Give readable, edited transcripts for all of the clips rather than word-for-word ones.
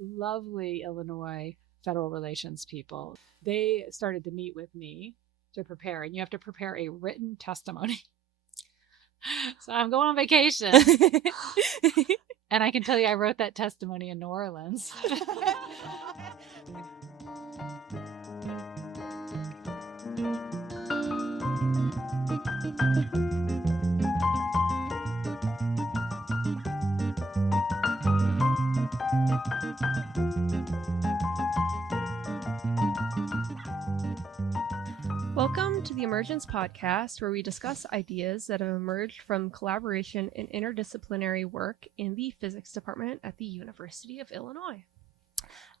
lovely Illinois federal relations people. They started to meet with me to prepare, and you have to prepare a written testimony. So I'm going on vacation. And I can tell you, I wrote that testimony in New Orleans. Welcome to the Emergence podcast, where we discuss ideas that have emerged from collaboration and interdisciplinary work in the physics department at the University of Illinois.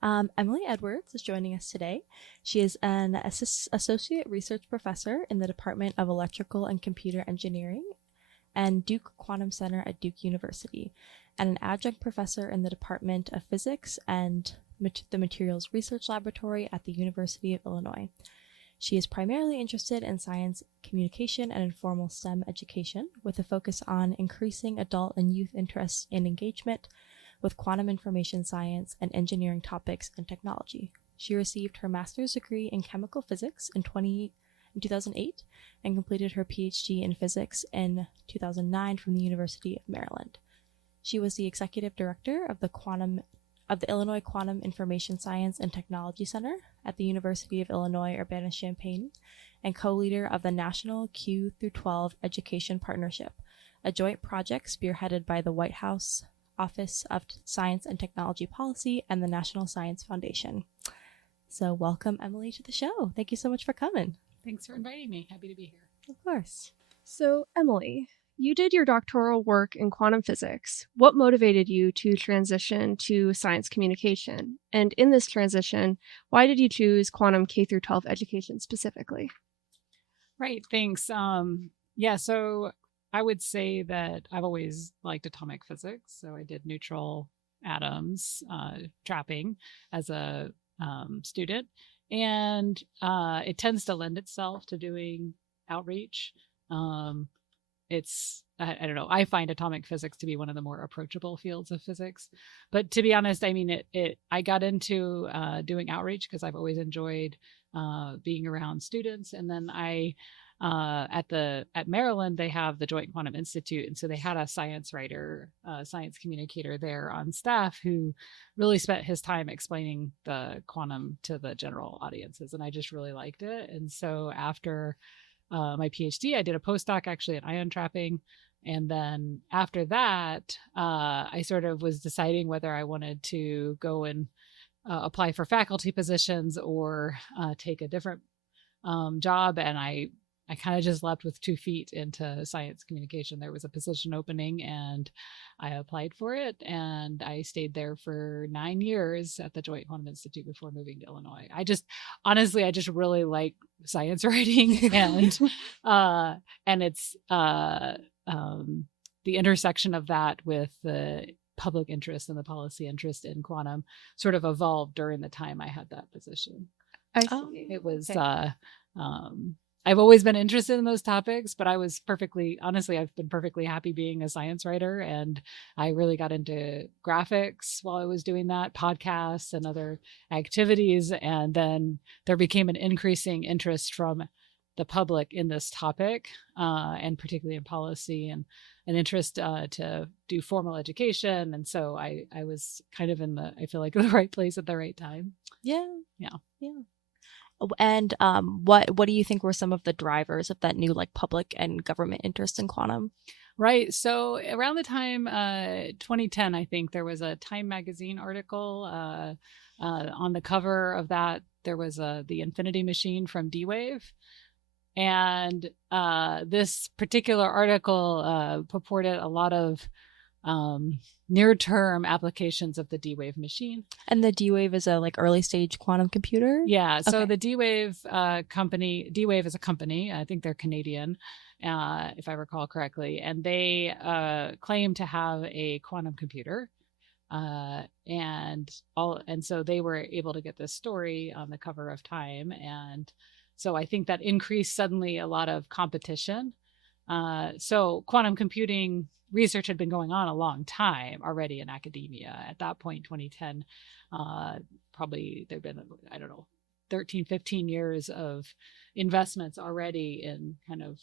Emily Edwards is joining us today. She is an associate research professor in the Department of Electrical and Computer Engineering and Duke Quantum Center at Duke University, and an adjunct professor in the Department of Physics and the Materials Research Laboratory at the University of Illinois. She is primarily interested in science communication and informal STEM education, with a focus on increasing adult and youth interest in engagement with quantum information science and engineering topics and technology. She received her master's degree in chemical physics in 2008 and completed her PhD in physics in 2009 from the University of Maryland. She was the executive director of the Illinois Quantum Information Science and Technology Center at the University of Illinois Urbana-Champaign and co-leader of the National Q-12 Education Partnership, a joint project spearheaded by the White House Office of Science and Technology Policy and the National Science Foundation. So welcome, Emily, to the show. Thank you so much for coming. Thanks for inviting me. Happy to be here. Of course. So, Emily, you did your doctoral work in quantum physics. What motivated you to transition to science communication? And in this transition, why did you choose quantum K-12 education specifically? Right. Thanks. So I would say that I've always liked atomic physics. So I did neutral atoms trapping as a student. And it tends to lend itself to doing outreach. I don't know, I find atomic physics to be one of the more approachable fields of physics. But to be honest, I mean, I got into doing outreach because I've always enjoyed being around students. And then at Maryland, they have the Joint Quantum Institute. And so they had a science writer, science communicator there on staff who really spent his time explaining the quantum to the general audiences. And I just really liked it. And so after my PhD, I did a postdoc actually in ion trapping. And then after that, I sort of was deciding whether I wanted to go and apply for faculty positions or take a different job. And I kind of just leapt with 2 feet into science communication. There was a position opening and I applied for it. And I stayed there for 9 years at the Joint Quantum Institute before moving to Illinois. I just really like science writing and it's the intersection of that with the public interest and the policy interest in quantum sort of evolved during the time I had that position. I see. It was, okay. I've always been interested in those topics, but I've been perfectly happy being a science writer. And I really got into graphics while I was doing that, podcasts and other activities. And then there became an increasing interest from the public in this topic, and particularly in policy, and an interest to do formal education. And so I was kind of I feel like the right place at the right time. Yeah. Yeah. And what do you think were some of the drivers of that new public and government interest in quantum? Right. So around the time 2010, I think there was a Time magazine article on the cover of that. There was the Infinity Machine from D-Wave. And this particular article purported a lot of near-term applications of the D-Wave machine. And the D-Wave is a early stage quantum computer? Yeah. So Okay. the D-Wave company, D-Wave is a company. I think they're Canadian, if I recall correctly. And they claim to have a quantum computer. And so they were able to get this story on the cover of Time. And so I think that increased suddenly a lot of competition So quantum computing research had been going on a long time already in academia. At that point, 2010, probably there'd been, I don't know, 13, 15 years of investments already in kind of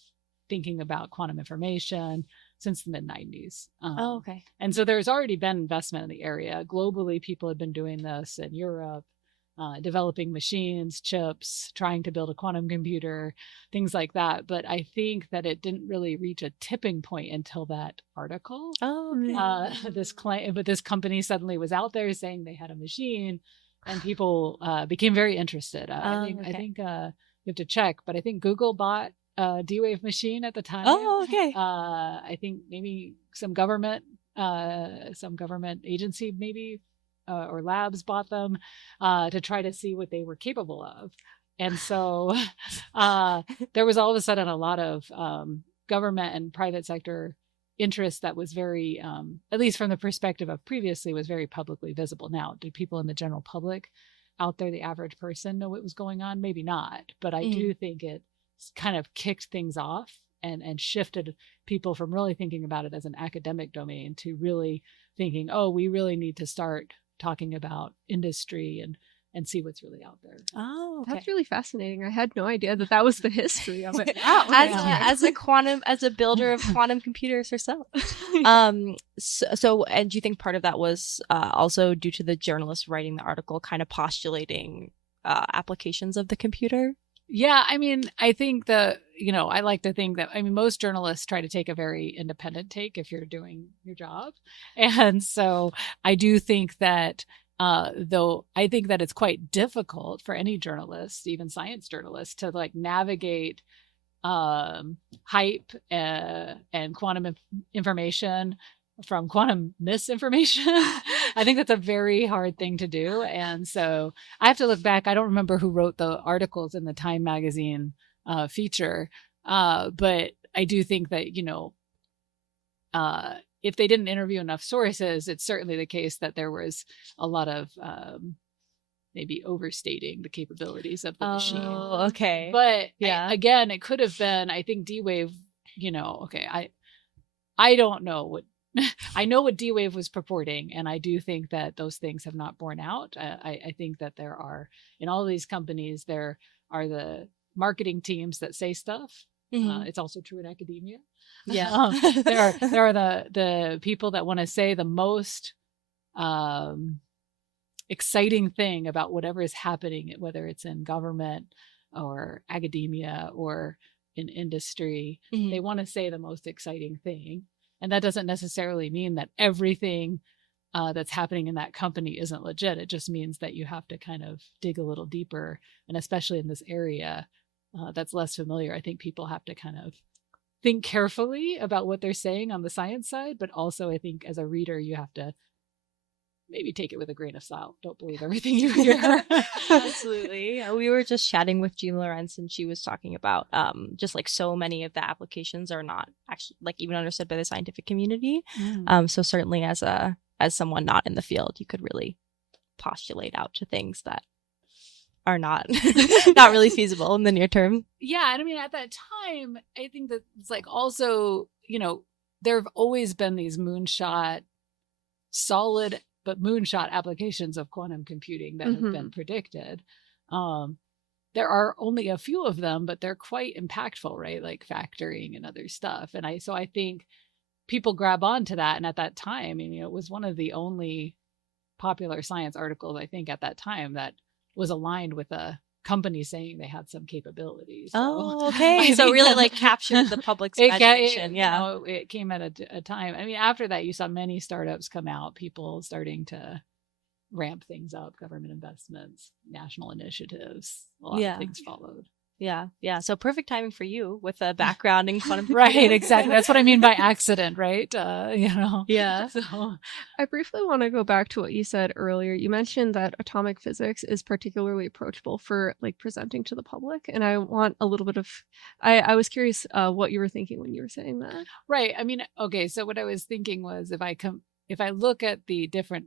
thinking about quantum information since the mid 90s. Oh, okay. And so there's already been investment in the area. Globally, people had been doing this in Europe, developing machines, chips, trying to build a quantum computer, things like that. But I think that it didn't really reach a tipping point until that article. Oh, okay. This company suddenly was out there saying they had a machine, and people became very interested. I think you have to check, but I think Google bought a D-Wave machine at the time. Oh, okay. I think maybe some government agency maybe or labs bought them to try to see what they were capable of. And so there was all of a sudden a lot of government and private sector interest that was very, at least from the perspective of previously, was very publicly visible. Now, do people in the general public out there, the average person, know what was going on? Maybe not, but I do think it kind of kicked things off and shifted people from really thinking about it as an academic domain to really thinking, oh, we really need to start talking about industry and see what's really out there. Oh, okay. That's really fascinating. I had no idea that was the history of it. As a builder of quantum computers herself. So, and do you think part of that was also due to the journalist writing the article kind of postulating applications of the computer? Yeah, I mean, I think I like to think that, most journalists try to take a very independent take if you're doing your job. And so I do think that, though I think that it's quite difficult for any journalist, even science journalists, to like navigate hype and quantum information from quantum misinformation. I think that's a very hard thing to do. And so I have to look back. I don't remember who wrote the articles in the Time magazine feature. But I do think that, if they didn't interview enough sources, it's certainly the case that there was a lot of maybe overstating the capabilities of the machine. Oh, okay. But yeah, again, it could have been, I think D-Wave, okay, I don't know what, I know what D-Wave was purporting, and I do think that those things have not borne out. I think that there are, in all of these companies, there are the marketing teams that say stuff. Mm-hmm. It's also true in academia. Yeah. There are the people that want to say the most exciting thing about whatever is happening, whether it's in government or academia or in industry. Mm-hmm. They want to say the most exciting thing. And that doesn't necessarily mean that everything that's happening in that company isn't legit. It just means that you have to kind of dig a little deeper. And especially in this area that's less familiar, I think people have to kind of think carefully about what they're saying on the science side. But also, I think as a reader, you have to maybe take it with a grain of salt. Don't believe everything you hear. Absolutely. We were just chatting with Jean Lorenz, and she was talking about just like so many of the applications are not actually like even understood by the scientific community. So certainly as someone not in the field, you could really postulate out to things that are not really feasible in the near term. Yeah. And at that time, I think that it's like also, there have always been these solid but moonshot applications of quantum computing that have been predicted. There are only a few of them, but they're quite impactful, right? Like factoring and other stuff. And I think people grab onto that. And at that time, it was one of the only popular science articles, I think, at that time that was aligned with a company saying they had some capabilities. So okay. So really like captured the public's imagination. It came at a time. After that, you saw many startups come out, people starting to ramp things up, government investments, national initiatives, a lot of things followed. Yeah. So perfect timing for you with a background in quantum computing. Right, exactly. That's what I mean by accident, right? Yeah. So I briefly want to go back to what you said earlier. You mentioned that atomic physics is particularly approachable for like presenting to the public. And I want a little bit of, I was curious what you were thinking when you were saying that. Right. Okay. So what I was thinking was if I look at the different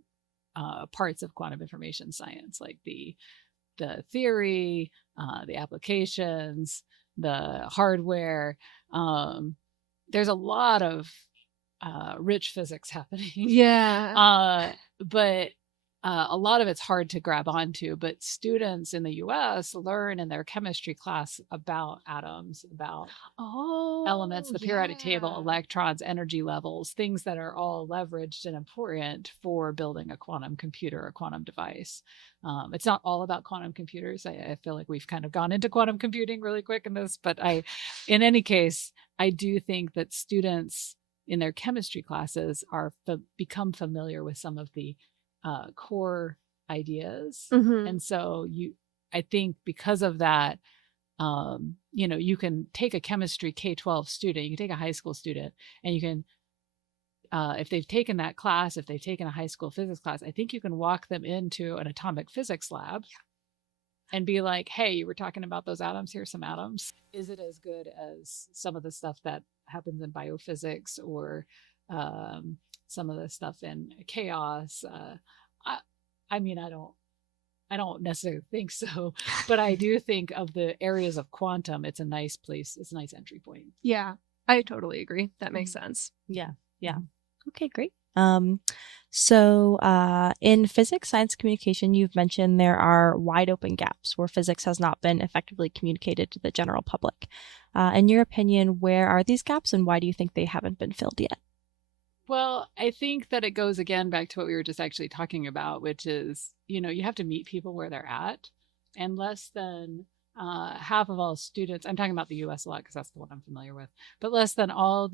parts of quantum information science, like the theory, the applications, the hardware, there's a lot of rich physics happening. Yeah. But a lot of it's hard to grab onto. But students in the US learn in their chemistry class about atoms, about elements, the periodic table, electrons, energy levels, things that are all leveraged and important for building a quantum computer, a quantum device. It's not all about quantum computers. I feel like we've kind of gone into quantum computing really quick in this, but in any case, I do think that students in their chemistry classes become familiar with some of the core ideas. And so I think because of that, you can take a chemistry K-12 student, you can take a high school student, and you can, if they've taken that class, if they've taken a high school physics class, I think you can walk them into an atomic physics lab and be like, hey, you were talking about those atoms, here's some atoms. Is it as good as some of the stuff that happens in biophysics or some of the stuff in chaos? I mean, I don't necessarily think so, but I do think of the areas of quantum, it's a nice place. It's a nice entry point. Yeah, I totally agree. That makes sense. Yeah. Okay, great. So in physics, science communication, you've mentioned there are wide open gaps where physics has not been effectively communicated to the general public. In your opinion, where are these gaps and why do you think they haven't been filled yet? Well, I think that it goes again back to what we were just actually talking about, which is, you have to meet people where they're at. And less than half of all students, I'm talking about the US a lot because that's the one I'm familiar with, but less than all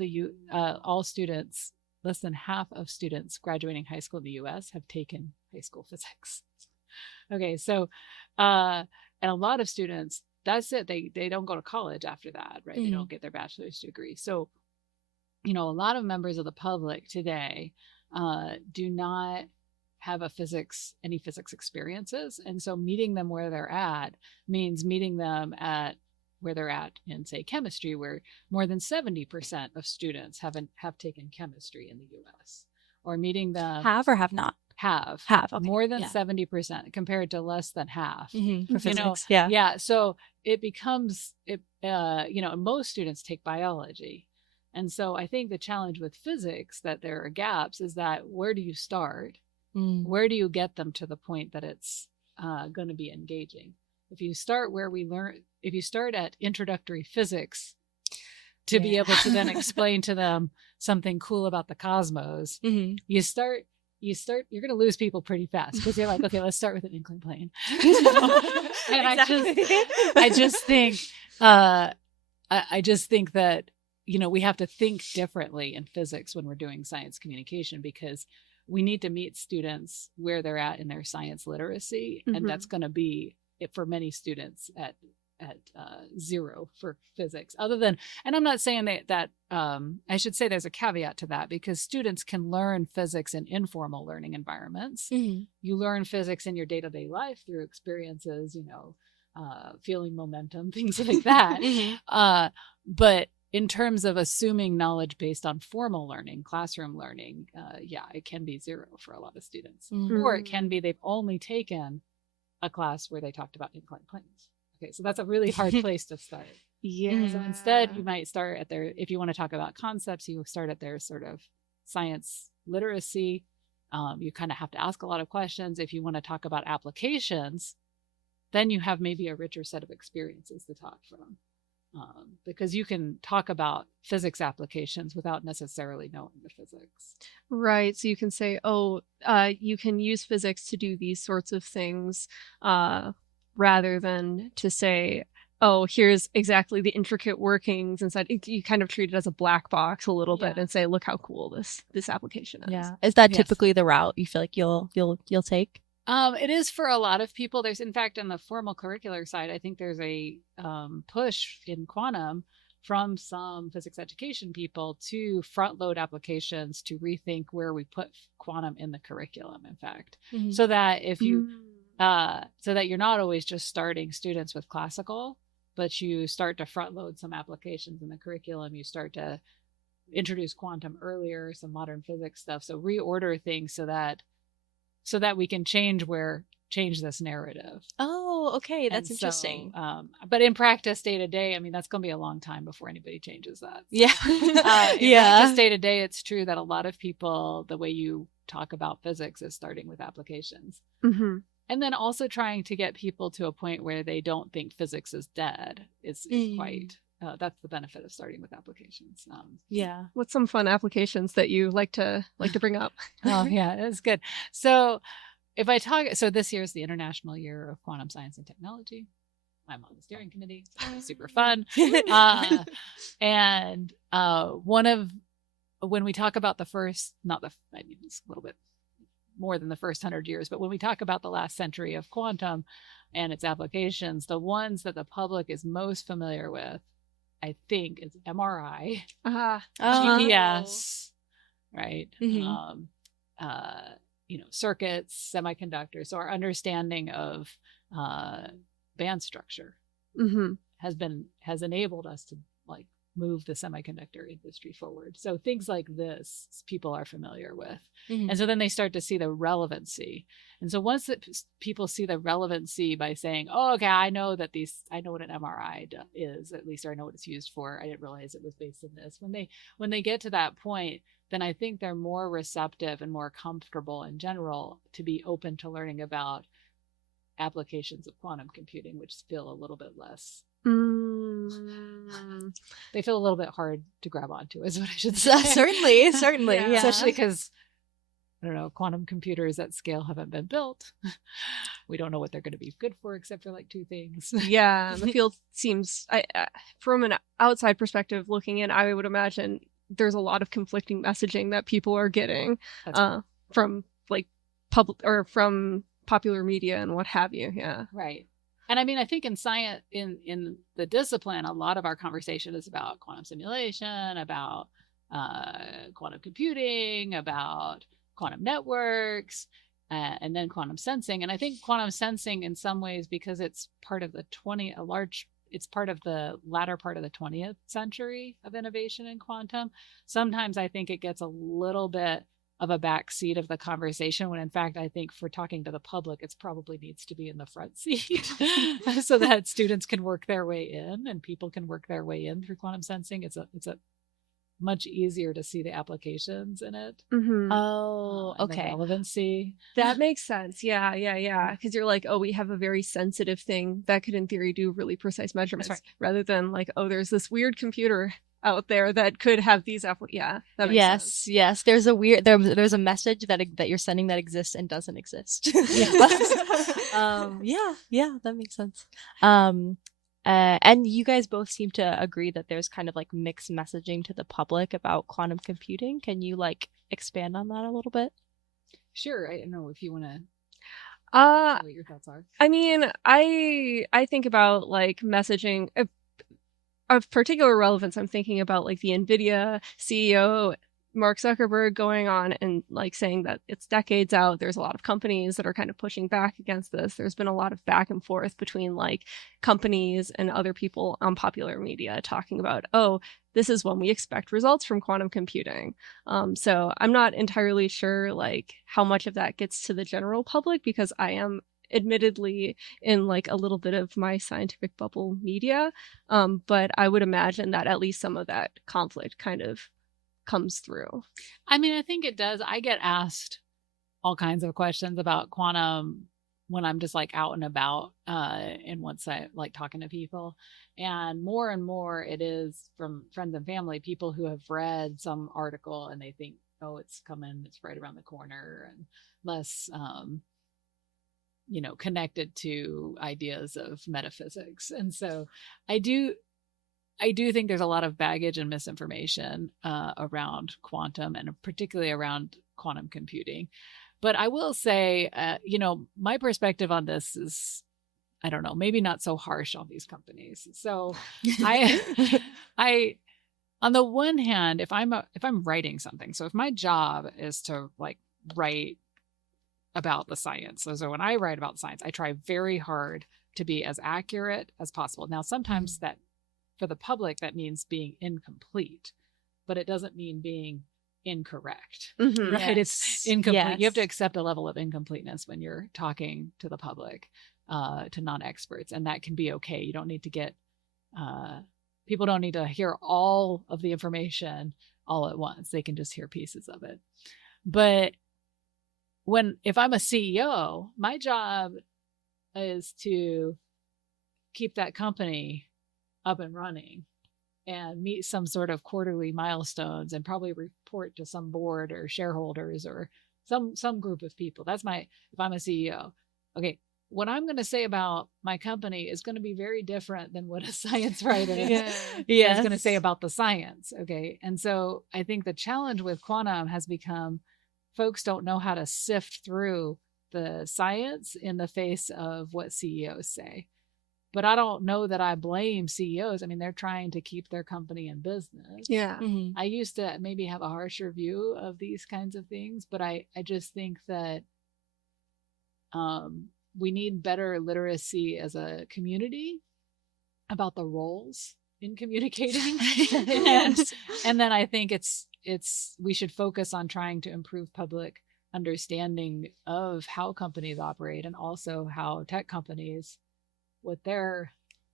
students, less than half of students graduating high school in the US have taken high school physics. Okay, so, and a lot of students, that's it. They don't go to college after that, right? They don't get their bachelor's degree. So, a lot of members of the public today do not have any physics experiences. And so meeting them where they're at means meeting them at where they're at in, say, chemistry, where more than 70% of students have taken chemistry in the US. Or meeting them... Have or have not? Have. Okay. More than 70% compared to less than half. For physics, Yeah, so it becomes, most students take biology. And so I think the challenge with physics, that there are gaps, is that where do you start? Where do you get them to the point that it's going to be engaging? If you start if you start at introductory physics to be able to then explain to them something cool about the cosmos, you're going to lose people pretty fast because you're like, okay, let's start with an inclined plane. And I just think that, we have to think differently in physics when we're doing science communication, because we need to meet students where they're at in their science literacy. And that's going to be it for many students at 0 for physics, other than, and I'm not saying that I should say there's a caveat to that, because students can learn physics in informal learning environments. You learn physics in your day-to-day life through experiences, feeling momentum, things like that. But in terms of assuming knowledge based on formal learning, classroom learning, it can be 0 for a lot of students. Or it can be they've only taken a class where they talked about inclined planes. Okay, so that's a really hard place to start. Yeah. So instead, you might start at if you want to talk about concepts, you start at their sort of science literacy. You kind of have to ask a lot of questions. If you want to talk about applications, then you have maybe a richer set of experiences to talk from. Because you can talk about physics applications without necessarily knowing the physics. Right. So you can say, you can use physics to do these sorts of things, rather than to say, here's exactly the intricate workings inside. You kind of treat it as a black box a little bit and say, look how cool this application is. Yeah. Is that typically the route you feel like you'll take? It is for a lot of people. There's, in fact, on the formal curricular side, I think there's a push in quantum from some physics education people to front load applications, to rethink where we put quantum in the curriculum, in fact, so that if you, so that you're not always just starting students with classical, but you start to front load some applications in the curriculum. You start to introduce quantum earlier, some modern physics stuff. So reorder things so that we can change this narrative. Oh, okay. That's And so, interesting. but in practice, day to day, I mean, that's going to be a long time before anybody changes that. So, Yeah. in Yeah. practice, day to day, it's true that a lot of people, the way you talk about physics is starting with applications. Mm-hmm. And then also trying to get people to a point where they don't think physics is dead is quite, that's the benefit of starting with applications. Yeah. What's some fun applications that you like to bring up? Oh, yeah, it's good. So if I talk, so this year is the International Year of Quantum Science and Technology. I'm on the steering committee. It's super fun. And when we talk about the first, not the, I mean, it's a little bit more than the first 100 years, but when we talk about the last century of quantum and its applications, the ones that the public is most familiar with, I think, is MRI, GPS, right? Mhm. Circuits, semiconductors. So our understanding of band structure has enabled us to like move the semiconductor industry forward. So things like this people are familiar with. And so then they start to see the relevancy. And so once people see the relevancy by saying, oh, okay, I know what an MRI is, at least, or I know what it's used for. I didn't realize it was based in this. When they get to that point, then I think they're more receptive and more comfortable in general to be open to learning about applications of quantum computing, which feel a little bit less. They feel a little bit hard to grab onto, is what I should say. Certainly. Yeah. Yeah. Especially because, I don't know, quantum computers at scale haven't been built. We don't know what they're going to be good for, except for like two things. Yeah, the field seems, from an outside perspective looking in, I would imagine there's a lot of conflicting messaging that people are getting from like public or from popular media and what have you. Yeah. Right. And I mean, I think in science, in the discipline, a lot of our conversation is about quantum simulation, about quantum computing, about quantum networks, and then quantum sensing. And I think quantum sensing, in some ways, because it's part of it's part of the latter part of the 20th century of innovation in quantum. Sometimes I think it gets a little bit of a back seat of the conversation, when in fact I think for talking to the public, it probably needs to be in the front seat so that students can work their way in and people can work their way in through quantum sensing. It's a much easier to see the applications in it. Oh, okay. The relevancy. That makes sense. Yeah. Because you're like, oh, we have a very sensitive thing that could in theory do really precise measurements, rather than like, oh, there's this weird computer out there that could have these that makes sense. Yes. There's a message that you're sending that exists and doesn't exist. Yeah, that makes sense. And you guys both seem to agree that there's kind of like mixed messaging to the public about quantum computing. Can you like expand on that a little bit? Sure. I don't know if you want to what your thoughts are. I mean, I think about like messaging of particular relevance. I'm thinking about like the NVIDIA CEO, Mark Zuckerberg, going on and like saying that it's decades out. There's a lot of companies that are kind of pushing back against this. There's been a lot of back and forth between like companies and other people on popular media talking about, oh, this is when we expect results from quantum computing. So I'm not entirely sure like how much of that gets to the general public, because I am admittedly in like a little bit of my scientific bubble media. But I would imagine that at least some of that conflict kind of comes through. I mean, I think it does. I get asked all kinds of questions about quantum when I'm just like out and about and once I like talking to people. And more it is from friends and family, people who have read some article and they think, oh, it's coming, it's right around the corner, and less connected to ideas of metaphysics. And so I do think there's a lot of baggage and misinformation around quantum, and particularly around quantum computing. But I will say, my perspective on this is, I don't know, maybe not so harsh on these companies. So I on the one hand, if I'm writing something, so if my job is to like write about the science, so when I write about science, I try very hard to be as accurate as possible. Now, sometimes that for the public, that means being incomplete, but it doesn't mean being incorrect. Mhm. Right? It's incomplete. You have to Yes. accept a level of incompleteness when you're talking to the public, to non-experts, and that can be okay. You don't need to get people don't need to hear all of the information all at once. They can just hear pieces of it. But if I'm a CEO, my job is to keep that company up and running and meet some sort of quarterly milestones and probably report to some board or shareholders or some group of people. If I'm a CEO. Okay, what I'm going to say about my company is going to be very different than what a science writer is going to say about the science. Okay. And so I think the challenge with quantum has become folks don't know how to sift through the science in the face of what CEOs say. But I don't know that I blame CEOs. I mean, they're trying to keep their company in business. Yeah. Mm-hmm. I used to maybe have a harsher view of these kinds of things, but I just think that we need better literacy as a community about the roles in communicating. Yes. And then I think we should focus on trying to improve public understanding of how companies operate and also how tech companies, what their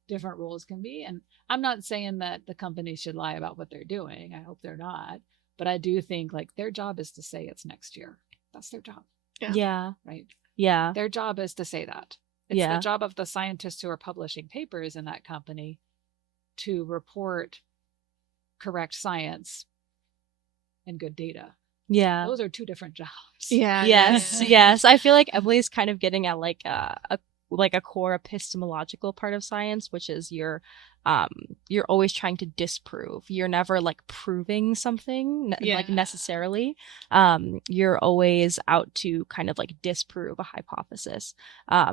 different roles can be. And I'm not saying that the companies should lie about what they're doing. I hope they're not. But I do think like their job is to say it's next year. That's their job. Yeah. Right. Yeah. Their job is to say that. It's the job of the scientists who are publishing papers in that company to report correct science and good data. Yeah. Those are two different jobs. Yeah. Yes. Yes. I feel like Emily's kind of getting at like a core epistemological part of science, which is you're always trying to disprove. You're never like proving something like necessarily. You're always out to kind of like disprove a hypothesis.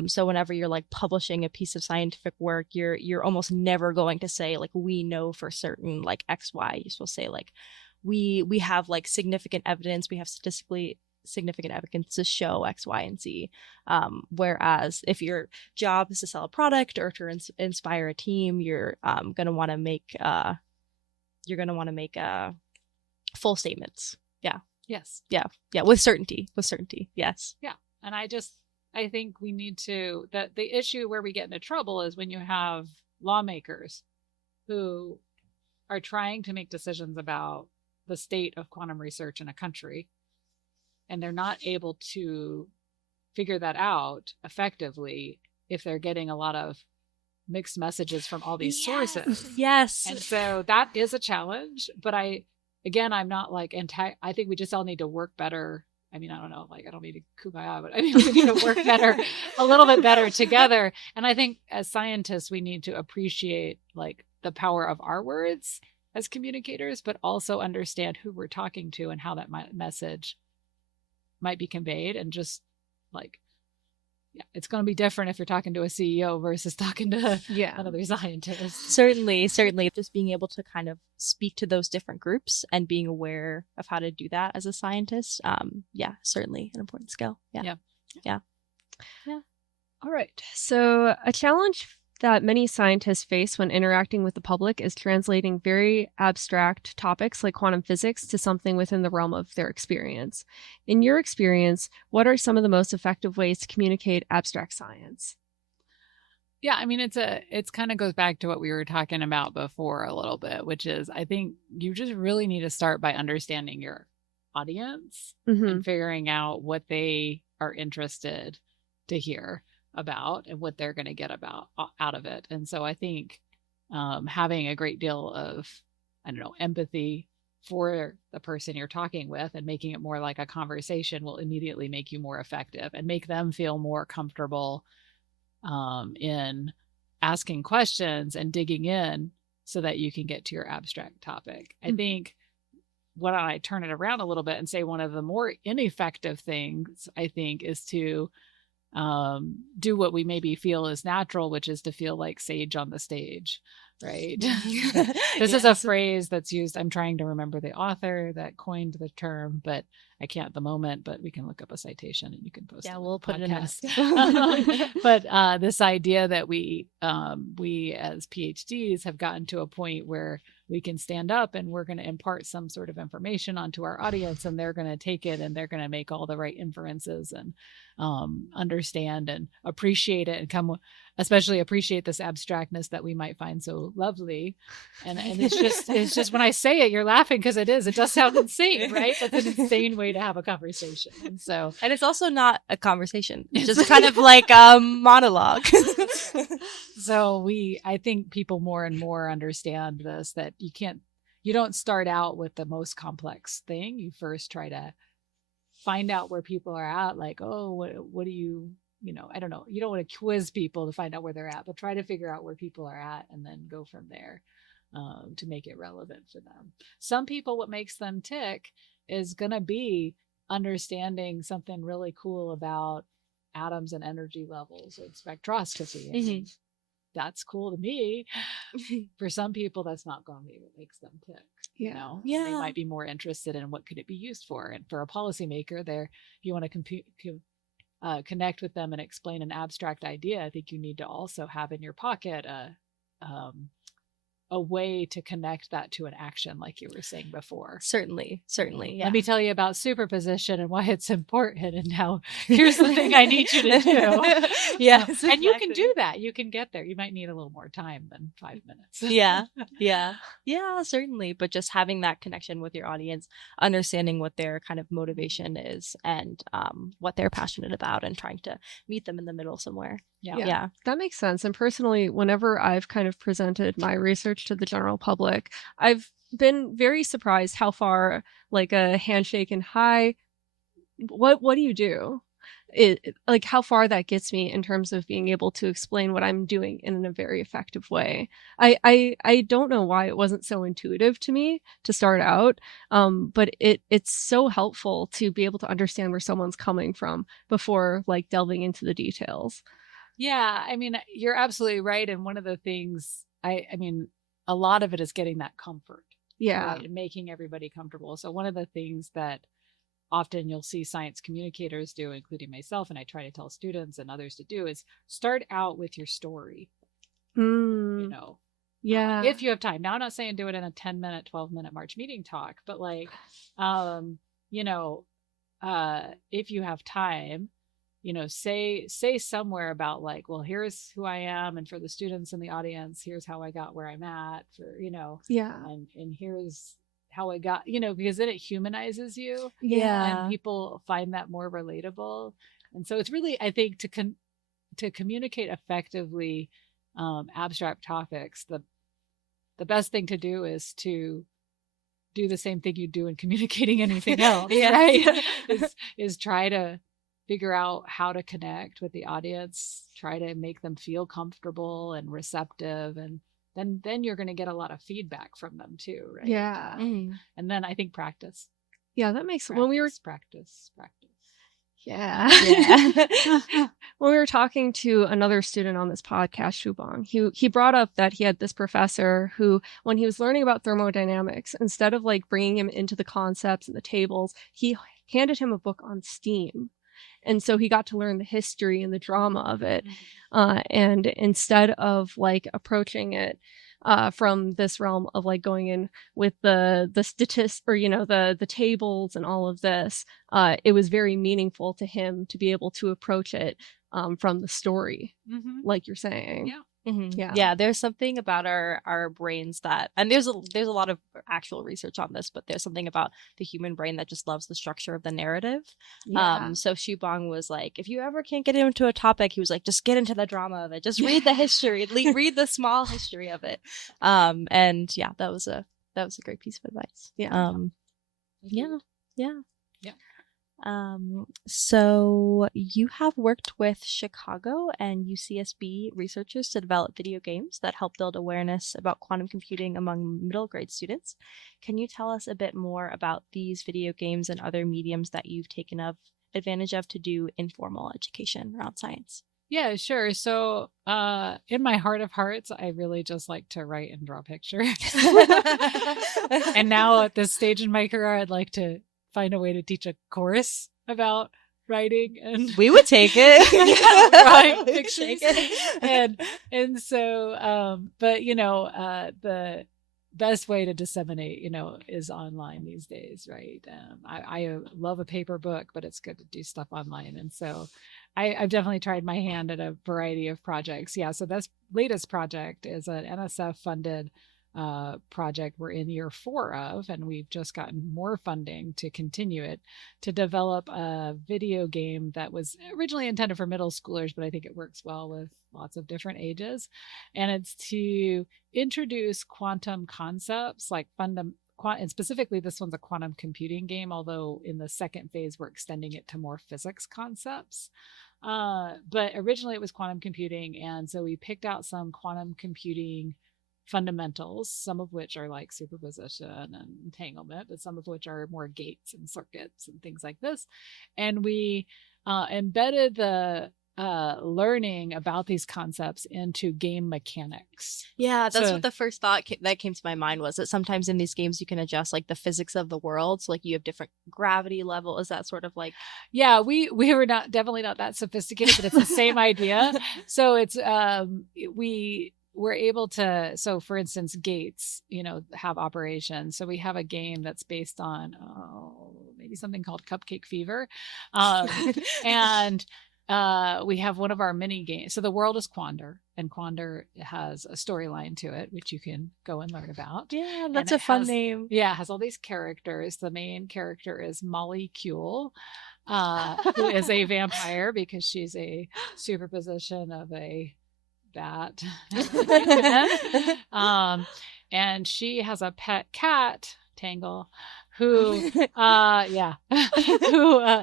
So whenever you're like publishing a piece of scientific work, you're almost never going to say like we know for certain like XY. You're supposed to say like we have like significant evidence. We have statistically significant evidence to show X, Y, and Z. Whereas if your job is to sell a product or to inspire a team, you're gonna want to make full statements. Yeah. Yes. Yeah. Yeah. With certainty. Yes. Yeah. And I think we need to, that the issue where we get into trouble is when you have lawmakers who are trying to make decisions about the state of quantum research in a country, and they're not able to figure that out effectively if they're getting a lot of mixed messages from all these sources. Yes. And so that is a challenge. But I'm not like I think we just all need to work better. I mean, I don't know, like I don't mean to kumbaya, but I mean we need to work better, a little bit better together. And I think as scientists, we need to appreciate like the power of our words as communicators, but also understand who we're talking to and how that message might be conveyed. And just like, yeah, it's going to be different if you're talking to a CEO versus talking to another scientist. Certainly. Just being able to kind of speak to those different groups and being aware of how to do that as a scientist. Certainly an important skill. Yeah. All right. So a challenge that many scientists face when interacting with the public is translating very abstract topics like quantum physics to something within the realm of their experience. In your experience, what are some of the most effective ways to communicate abstract science? Yeah, I mean, it's kind of goes back to what we were talking about before a little bit, which is I think you just really need to start by understanding your audience and figuring out what they are interested to hear about and what they're going to get out of it. And so I think having a great deal of, empathy for the person you're talking with and making it more like a conversation will immediately make you more effective and make them feel more comfortable in asking questions and digging in so that you can get to your abstract topic. I think when I turn it around a little bit and say one of the more ineffective things, I think, is to do what we maybe feel is natural, which is to feel like sage on the stage, right? This is a phrase that's used. I'm trying to remember the author that coined the term, but I can't at the moment, but we can look up a citation and you can post it. Yeah, we'll put it in podcast. But this idea that we as PhDs have gotten to a point where we can stand up and we're going to impart some sort of information onto our audience, and they're going to take it and they're going to make all the right inferences and understand and appreciate it, and especially appreciate this abstractness that we might find so lovely. And it's just when I say it, you're laughing because it does sound insane, right? That's an insane way to have a conversation. And it's also not a conversation. It's just kind of like a monologue. So I think people more and more understand this, that you don't start out with the most complex thing. You first try to find out where people are at, like, oh, what do you I don't know. You don't want to quiz people to find out where they're at, but try to figure out where people are at and then go from there to make it relevant for them. Some people, what makes them tick is going to be understanding something really cool about atoms and energy levels and spectroscopy. Mm-hmm. That's cool to me. For some people, that's not going to be what makes them tick. Yeah. They might be more interested in what could it be used for. And for a policymaker, if you want to connect with them and explain an abstract idea, I think you need to also have in your pocket a way to connect that to an action, like you were saying before. Certainly. Yeah. Let me tell you about superposition and why it's important. And now here's the thing I need you to do. Yes, exactly. And you can do that. You can get there. You might need a little more time than 5 minutes. Yeah, certainly. But just having that connection with your audience, understanding what their kind of motivation is and what they're passionate about, and trying to meet them in the middle somewhere. Yeah. That makes sense. And personally, whenever I've kind of presented my research to the general public, I've been very surprised how far, like, a handshake and hi, what do you do? Like how far that gets me in terms of being able to explain what I'm doing in a very effective way. I don't know why it wasn't so intuitive to me to start out, but it's so helpful to be able to understand where someone's coming from before, like, delving into the details. Yeah, I mean, you're absolutely right. And one of the things, I mean, a lot of it is getting that comfort. Yeah. Right? And making everybody comfortable. So one of the things that often you'll see science communicators do, including myself, and I try to tell students and others to do, is start out with your story. Yeah. If you have time. Now, I'm not saying do it in a 10-minute, 12-minute March meeting talk, but like, if you have time, say somewhere about, like, well, here's who I am, and for the students in the audience, here's how I got where I'm at, and here's how I got, because then it humanizes you. Yeah. And people find that more relatable. And so it's really, I think, to communicate effectively abstract topics, the best thing to do is to do the same thing you do in communicating anything else. Right? is try to figure out how to connect with the audience, try to make them feel comfortable and receptive, and then you're going to get a lot of feedback from them too, right? Yeah. And then I think practice. Yeah, that makes sense. When we were practice. Yeah. When we were talking to another student on this podcast, Shubong, he brought up that he had this professor who, when he was learning about thermodynamics, instead of like bringing him into the concepts and the tables, he handed him a book on steam. And so he got to learn the history and the drama of it. And instead of like approaching it from this realm of like going in with the statistics or, the tables and all of this, it was very meaningful to him to be able to approach it from the story, like you're saying. Yeah. Mm-hmm. Yeah, there's something about our brains that, and there's a lot of actual research on this, but there's something about the human brain that just loves the structure of the narrative. So Shubong was like, if you ever can't get into a topic, he was like, just get into the drama of it, just read the history, read the small history of it. And yeah, that was a great piece of advice. So you have worked with Chicago and UCSB researchers to develop video games that help build awareness about quantum computing among middle grade students. Can you tell us a bit more about these video games and other mediums that you've taken advantage of to do informal education around science? Yeah, sure. So, in my heart of hearts, I really just like to write and draw pictures. And now at this stage in my career, I'd like to find a way to teach a course about writing and We would take it. drawing pictures. And so, but the best way to disseminate, is online these days, right? I love a paper book, but it's good to do stuff online. And so I've definitely tried my hand at a variety of projects. Yeah. So this latest project is an NSF funded project we're in year 4 of, and we've just gotten more funding to continue it, to develop a video game that was originally intended for middle schoolers, but I think it works well with lots of different ages. And it's to introduce quantum concepts like and specifically this one's a quantum computing game, although in the second phase we're extending it to more physics concepts. But originally it was quantum computing, and so we picked out some quantum computing fundamentals, some of which are like superposition and entanglement, but some of which are more gates and circuits and things like this. And we embedded the learning about these concepts into game mechanics. Yeah, that's what the first thought that came to my mind was, that sometimes in these games you can adjust like the physics of the world. So like you have different gravity level. Is that sort of like? Yeah, we were definitely not that sophisticated, but it's the same idea. So it's we're able to, so for instance, gates, have operations. So we have a game that's based on maybe something called Cupcake Fever. And we have one of our mini games. So the world is Quandar, and Quandar has a storyline to it, which you can go and learn about. Yeah, that's a fun name. Yeah, it has all these characters. The main character is Molly Kuehl, who is a vampire because she's a superposition of a bat. And she has a pet cat, Tangle, who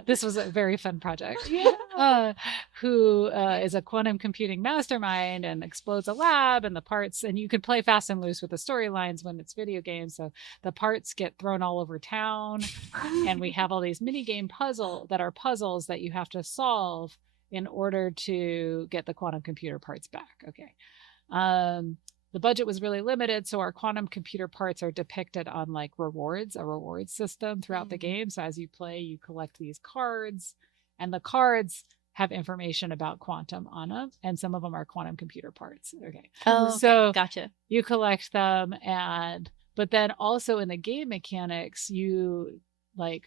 this was a very fun project. Who is a quantum computing mastermind and explodes a lab, and the parts, and you can play fast and loose with the storylines when it's video games, so the parts get thrown all over town. And we have all these mini game puzzles that you have to solve in order to get the quantum computer parts back. Okay. The budget was really limited, so our quantum computer parts are depicted on like a reward system throughout the game. So as you play, you collect these cards, and the cards have information about quantum on them, and some of them are quantum computer parts. Okay. Oh, so gotcha. You collect them, but then also in the game mechanics, you like,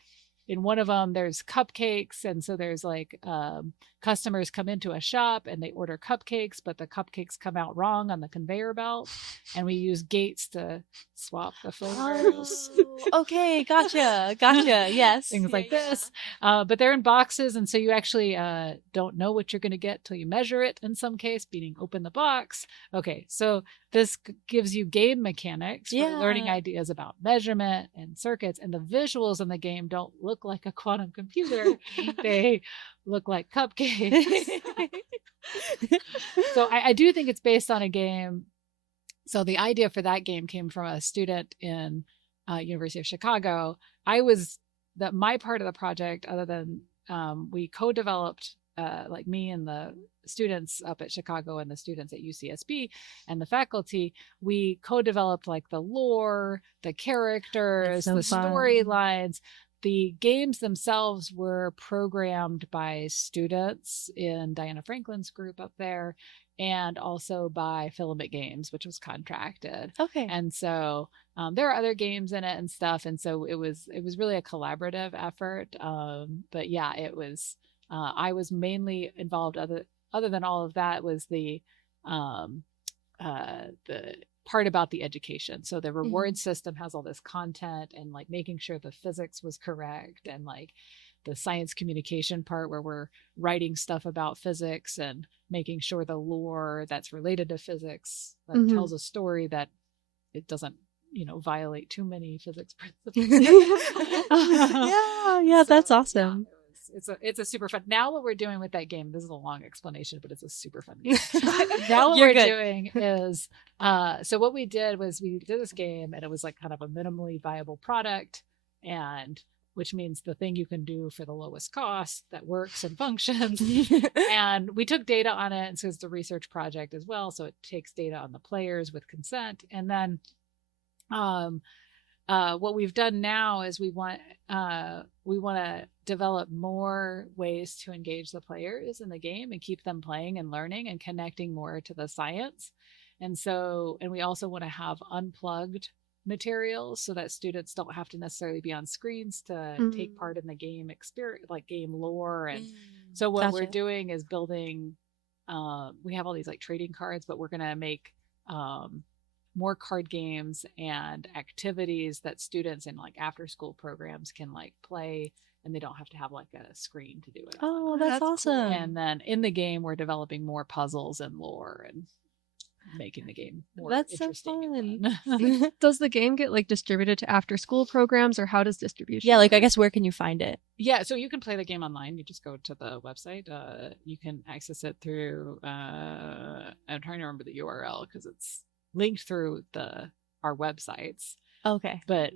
in one of them there's cupcakes, and so there's like customers come into a shop and they order cupcakes, but the cupcakes come out wrong on the conveyor belt, and we use gates to swap the flavors. Okay, gotcha. Yes, things like this. But they're in boxes, and so you actually don't know what you're going to get till you measure it, in some case, meaning open the box. Okay, so this gives you game mechanics for learning ideas about measurement and circuits, and the visuals in the game don't look like a quantum computer. They look like cupcakes. So I do think it's based on a game. So the idea for that game came from a student in University of Chicago. My part of the project, other than we co-developed, like me and the students up at Chicago and the students at UCSB and the faculty, we co-developed like the lore, the characters, the storylines. The games themselves were programmed by students in Diana Franklin's group up there, and also by Filament Games, which was contracted. Okay. And so there are other games in it and stuff, and so it was really a collaborative effort. But yeah, it was. I was mainly involved. Other than all of that, was the part about the education. So the reward system has all this content, and like making sure the physics was correct, and like the science communication part where we're writing stuff about physics and making sure the lore that's related to physics tells a story that it doesn't, violate too many physics principles. Yeah, that's awesome. It's a super fun. Now what we're doing with that game, this is a long explanation, but it's a super fun game. Now what we're doing is, so what we did was we did this game, and it was like kind of a minimally viable product, and which means the thing you can do for the lowest cost that works and functions. And we took data on it. And so it's a research project as well. So it takes data on the players with consent. And then what we've done now is we want to develop more ways to engage the players in the game and keep them playing and learning and connecting more to the science. And we also want to have unplugged materials so that students don't have to necessarily be on screens to take part in the game experience, like game lore. And so what we're doing is building, we have all these like trading cards, but we're going to make more card games and activities that students in like after school programs can like play, and they don't have to have like a screen to do it. Oh, that's awesome. Cool. And then in the game, we're developing more puzzles and lore and making the game more interesting. So fun. Does the game get like distributed to after school programs, or how does distribution like work? I guess where can you find it? Yeah, so you can play the game online. You just go to the website. You can access it through I'm trying to remember the URL because it's linked through our websites. Okay. But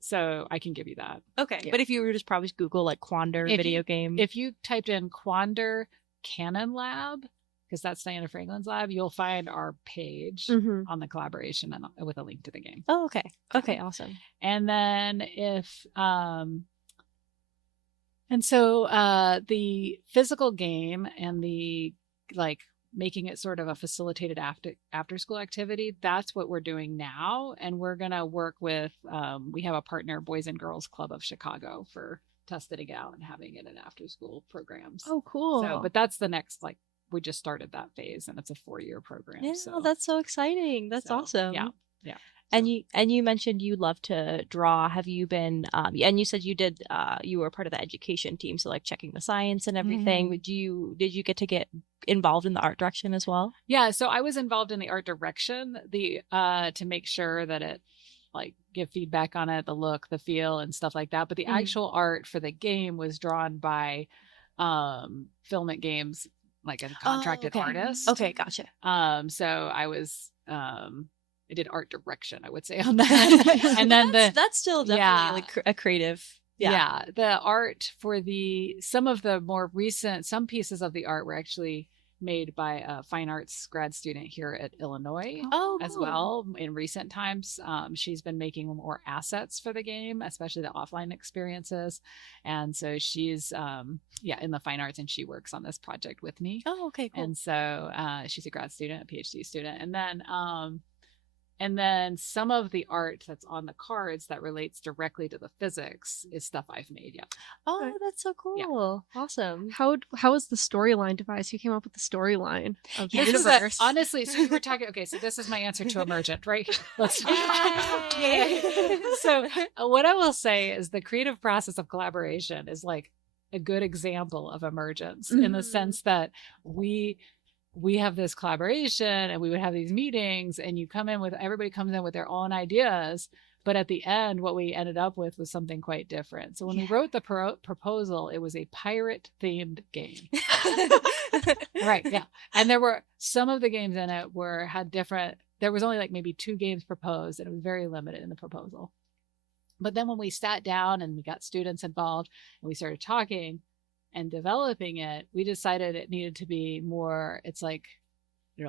so I can give you that. Okay. Yeah. But if you were just probably Google like Quandar video game. If you typed in Quandar Canon Lab, because that's Diana Franklin's lab, you'll find our page on the collaboration and with a link to the game. Oh, okay. Okay, awesome. And then the physical game and the like making it sort of a facilitated after school activity, that's what we're doing now. And we're going to work with, we have a partner, Boys and Girls Club of Chicago, for testing it out and having it in after school programs. Oh, cool. So, but that's the next, like, we just started that phase and it's a 4-year program. Yeah, so that's so exciting. That's awesome. Yeah. And you mentioned you love to draw. Have you been and you said you did you were part of the education team, so like checking the science and everything. Did you get involved in the art direction as well? Yeah, so I was involved in the art direction, to make sure that it like give feedback on it, the look, the feel and stuff like that. But the actual art for the game was drawn by Filament Games, like a contracted artist. Okay, gotcha. So I was I did art direction, I would say, on that. And then that's still definitely like a creative. Yeah. The art for some pieces of the art were actually made by a fine arts grad student here at Illinois as well in recent times. She's been making more assets for the game, especially the offline experiences. And so she's in the fine arts, and she works on this project with me. Oh, okay, cool. And so she's a grad student, a PhD student. And then some of the art that's on the cards that relates directly to the physics is stuff I've made. Yeah. Oh, that's so cool. Yeah. Awesome. How is the storyline device? Who came up with the storyline of the This universe? Honestly, so we were talking. Okay, so this is my answer to Emergent, right? Let's. So what I will say is the creative process of collaboration is like a good example of emergence in the sense that we have this collaboration and we would have these meetings, and everybody comes in with their own ideas. But at the end, what we ended up with was something quite different. So when we wrote the proposal, it was a pirate themed game. Right. Yeah. And there were some of the games in it there was only like maybe 2 games proposed, and it was very limited in the proposal. But then when we sat down and we got students involved and we started talking and developing it, we decided it needed to be more, it's like,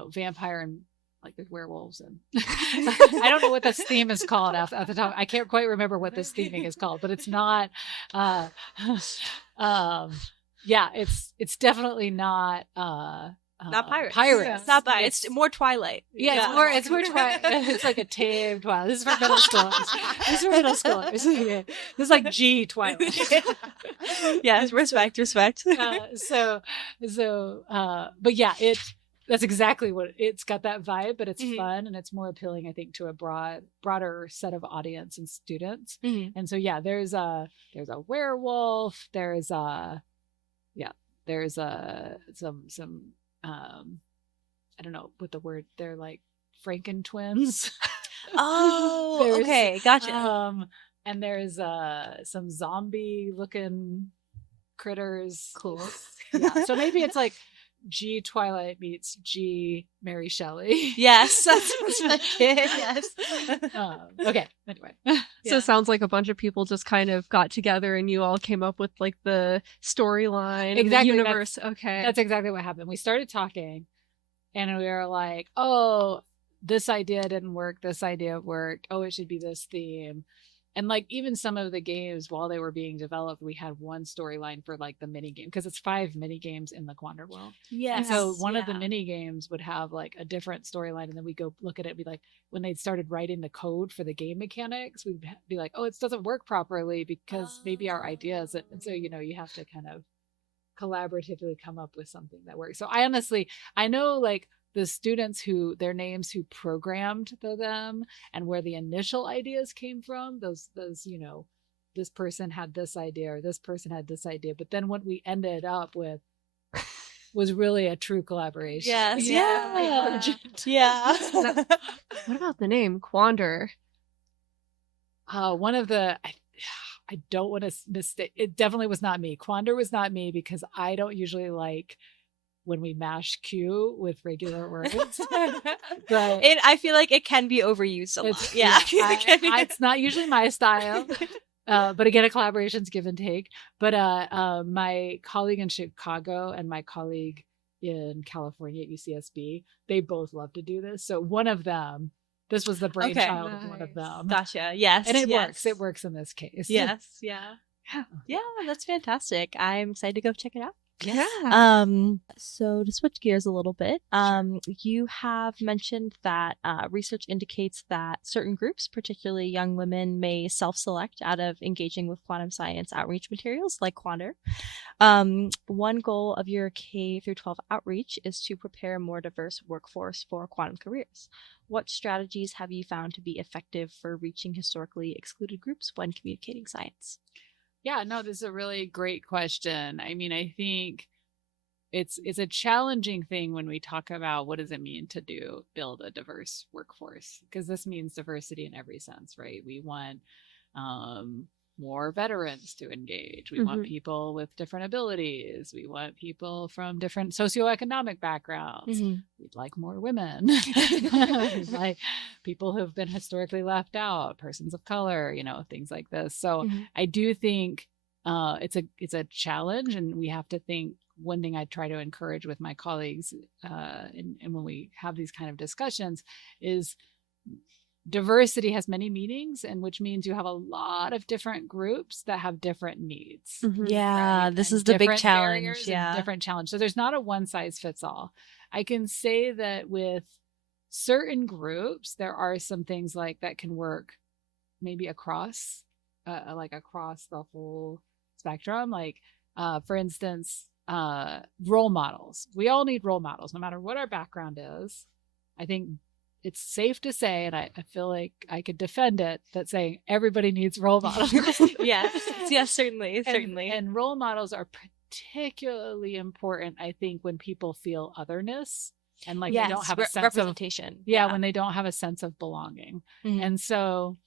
vampire and like there's werewolves and I don't know what this theme is called at the top. I can't quite remember what this theming is called, but it's not, it's definitely not, not pirates. Pirates. Not pirates. It's more Twilight. Yeah, it's more Twilight. It's like a tame Twilight. This is for middle schoolers. This is like G Twilight. Yes, respect. But yeah, that's exactly what it's got, that vibe, but it's fun and it's more appealing, I think, to a broader set of audience and students. And so there's a werewolf. There's some I don't know what the word, they're like Franken twins. Oh, okay, gotcha. And there's some zombie looking critters. Cool. Yeah, so maybe it's like G Twilight meets G Mary Shelley. Yes, that's yes. Okay, anyway. So it sounds like a bunch of people just kind of got together and you all came up with like the storyline and the universe. That's exactly what happened. We started talking and we were like, oh, this idea didn't work. This idea worked. Oh, it should be this theme. And like even some of the games while they were being developed, we had one storyline for like the mini game because it's 5 mini games in the Quandar world. Yeah. And so one of the mini games would have like a different storyline, and then we go look at it and be like, when they started writing the code for the game mechanics, we'd be like, oh, it doesn't work properly because maybe our ideas. And so, you know, you have to kind of collaboratively come up with something that works. So I know like the students who their names who programmed them and where the initial ideas came from, those, you know, this person had this idea or this person had this idea. But then what we ended up with was really a true collaboration. Yes. Yeah. Yeah. What about the name Quandar? One of the, I don't want to mistake. It definitely was not me. Quandar was not me because I don't usually like when we mash Q with regular words. But I feel like it can be overused a lot. Yeah. It's not usually my style. But again, a collaboration's give and take. But my colleague in Chicago and my colleague in California at UCSB, they both love to do this. So one of them, this was the brainchild of one of them. Gotcha. Yes. And it works. It works in this case. Yes. Yeah. Yeah, that's fantastic. I'm excited to go check it out. Yeah. So to switch gears a little bit, Sure. you have mentioned that research indicates that certain groups, particularly young women, may self-select out of engaging with quantum science outreach materials like Quandar. One goal of your K through 12 outreach is to prepare a more diverse workforce for quantum careers. What strategies have you found to be effective for reaching historically excluded groups when communicating science? Yeah, no, this is a really great question. I mean, I think it's a challenging thing when we talk about what does it mean to build a diverse workforce, because this means diversity in every sense, right? We want more veterans to engage. We want people with different abilities. We want people from different socioeconomic backgrounds. We'd like more women. We'd like people who've been historically left out, persons of color, you know, things like this. So I do think it's a challenge, and we have to think. One thing I try to encourage with my colleagues and when we have these kind of discussions is diversity has many meanings, and which means you have a lot of different groups that have different needs. Yeah, right? This is the big challenge. Yeah, different challenge. So there's not a one size fits all. I can say that with certain groups, there are some things like that can work maybe across the whole spectrum. Like, for instance, role models. We all need role models, no matter what our background is. I think it's safe to say, and I feel like I could defend it, that saying everybody needs role models. Yes, certainly. And role models are particularly important, I think, when people feel otherness and like they don't have a sense representation. When they don't have a sense of belonging. And so,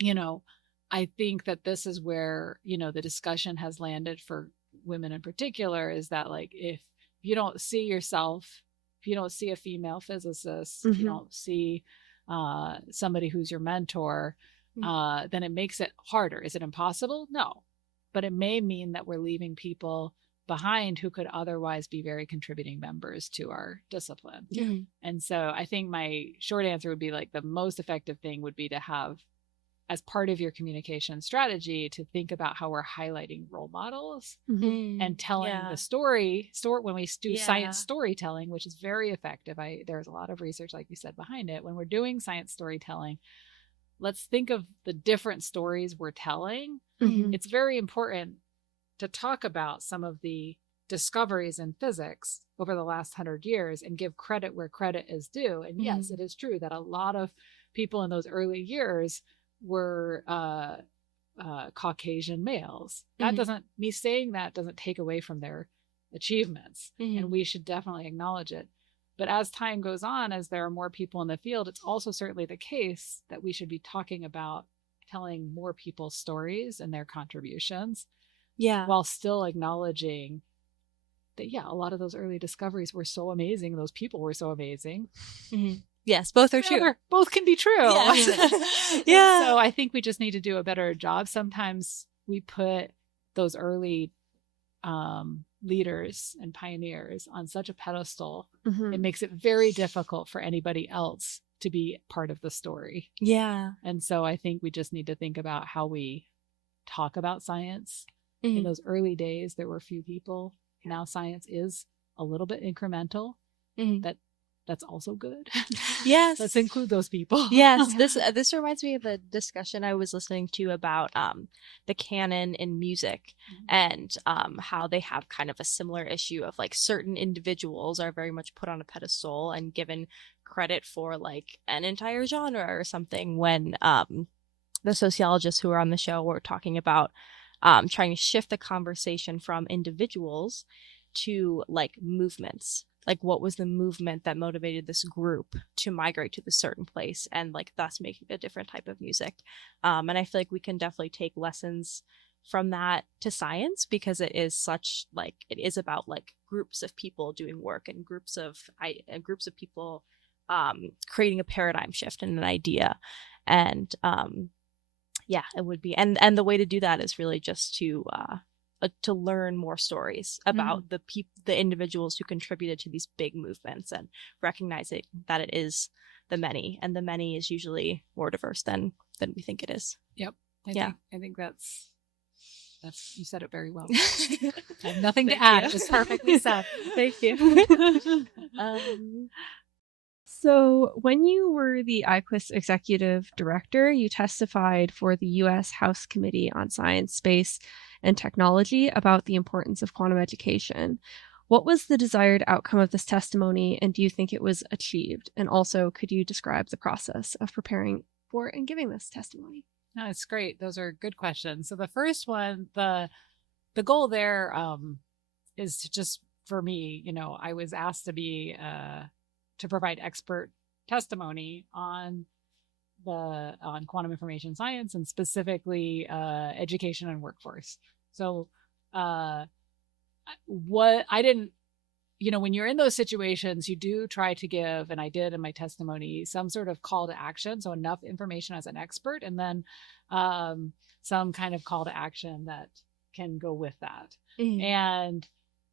you know, I think that this is where, you know, the discussion has landed for women in particular, is that like if you don't see yourself, if you don't see a female physicist, if you don't see somebody who's your mentor, then it makes it harder. Is it impossible? No. But it may mean that we're leaving people behind who could otherwise be very contributing members to our discipline. And so I think my short answer would be like the most effective thing would be to have, as part of your communication strategy, to think about how we're highlighting role models and telling the story when we do science storytelling, which is very effective. There's a lot of research, like you said, behind it. When we're doing science storytelling, let's think of the different stories we're telling. It's very important to talk about some of the discoveries in physics over the last 100 years and give credit where credit is due. And yes, it is true that a lot of people in those early years were Caucasian males. That doesn't, me saying that doesn't take away from their achievements, and we should definitely acknowledge it. But as time goes on, as there are more people in the field, it's also certainly the case that we should be talking about telling more people's stories and their contributions, while still acknowledging that, yeah, a lot of those early discoveries were so amazing. Those people were so amazing. Mm-hmm. Yes, both are true. Both can be true. Yes. Yeah. So I think we just need to do a better job. Sometimes we put those early leaders and pioneers on such a pedestal. It makes it very difficult for anybody else to be part of the story. Yeah. And so I think we just need to think about how we talk about science. In those early days, there were few people. Now science is a little bit incremental. That's also good. Yes. Let's include those people. Yes. This reminds me of a discussion I was listening to about the canon in music and how they have kind of a similar issue of like certain individuals are very much put on a pedestal and given credit for like an entire genre or something, when the sociologists who were on the show were talking about trying to shift the conversation from individuals to like movements. Like, what was the movement that motivated this group to migrate to this certain place and like thus making a different type of music? And I feel like we can definitely take lessons from that to science, because it is such like, it is about like groups of people doing work and groups of people creating a paradigm shift and an idea. And yeah, it would be, and the way to do that is really just to learn more stories about the individuals who contributed to these big movements, and recognizing that it is the many, and the many is usually more diverse than we think it is. Yep. I think that's you said it very well. I have nothing to add. It was perfectly said. Thank you. So when you were the IQUIS executive director, you testified for the U.S. House Committee on Science, Space, and Technology about the importance of quantum education. What was the desired outcome of this testimony, and do you think it was achieved? And also, could you describe the process of preparing for and giving this testimony? No, it's great. Those are good questions. So the first one, the goal there is to just, for me, I was asked to be to provide expert testimony on quantum information science, and specifically education and workforce. So what I didn't, when you're in those situations, you do try to give, and I did in my testimony, some sort of call to action. So enough information as an expert, and then some kind of call to action that can go with that. And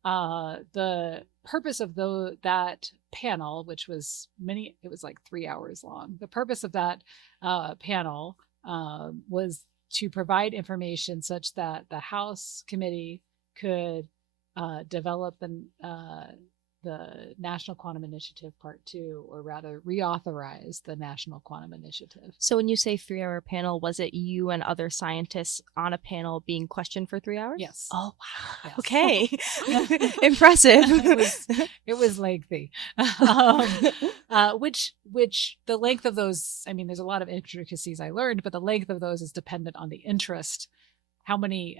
the purpose of that panel, which was it was like 3 hours long. The purpose of that panel was to provide information such that the House Committee could develop the National Quantum Initiative Part 2, or rather reauthorize the National Quantum Initiative. So when you say 3-hour panel, was it you and other scientists on a panel being questioned for 3 hours? Yes. Oh, wow. Yes. Okay. Impressive. It was lengthy. Which the length of those, there's a lot of intricacies I learned, but the length of those is dependent on the interest, how many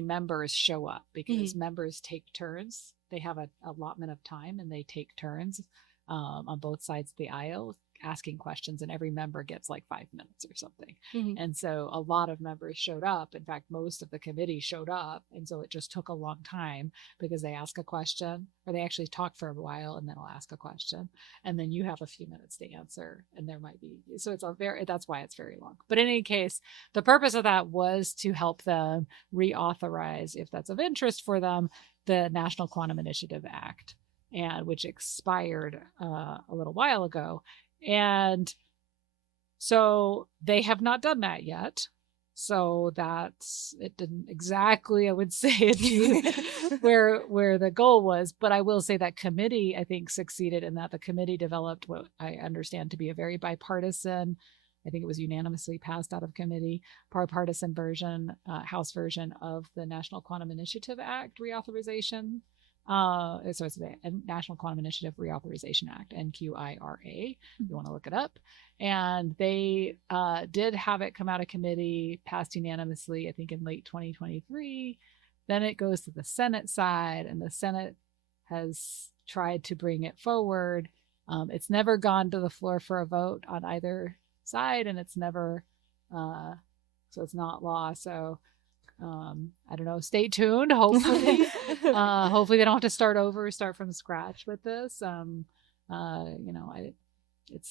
members show up, because members take turns. They have an allotment of time, and they take turns on both sides of the aisle asking questions, and every member gets like 5 minutes or something. And so a lot of members showed up. In fact, most of the committee showed up. And so it just took a long time, because they ask a question, or they actually talk for a while and then I'll ask a question. And then you have a few minutes to answer, and there might be, so that's why it's very long. But in any case, the purpose of that was to help them reauthorize, if that's of interest for them, the National Quantum Initiative Act, and which expired a little while ago. And so they have not done that yet. So it didn't exactly, I would say, achieve where the goal was. But I will say that committee, I think, succeeded in that the committee developed what I understand to be a very bipartisan, I think it was unanimously passed out of committee, bipartisan version, House version of the National Quantum Initiative Act reauthorization. So it's the National Quantum Initiative Reauthorization Act, NQIRA, if you want to look it up. And they did have it come out of committee, passed unanimously, I think in late 2023. Then it goes to the Senate side, and the Senate has tried to bring it forward. It's never gone to the floor for a vote on either side, and it's never, so it's not law. So I don't know, stay tuned. Hopefully, hopefully they don't have to start from scratch with this.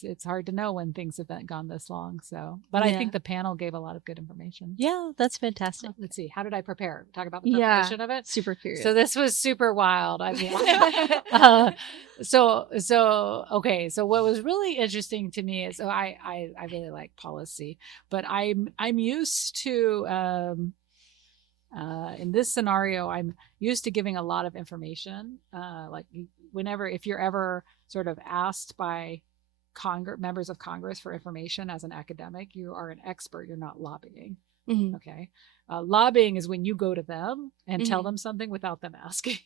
It's hard to know when things have gone this long. So, but I think the panel gave a lot of good information. Yeah, that's fantastic. Let's see. How did I prepare? Talk about the preparation of it. Super curious. So this was super wild. I mean, okay. So what was really interesting to me is, I really like policy, but I'm used to, in this scenario, I'm used to giving a lot of information. Like if you're ever sort of asked by members of Congress for information as an academic, you are an expert. You're not lobbying. Mm-hmm. Okay. Lobbying is when you go to them and tell them something without them asking.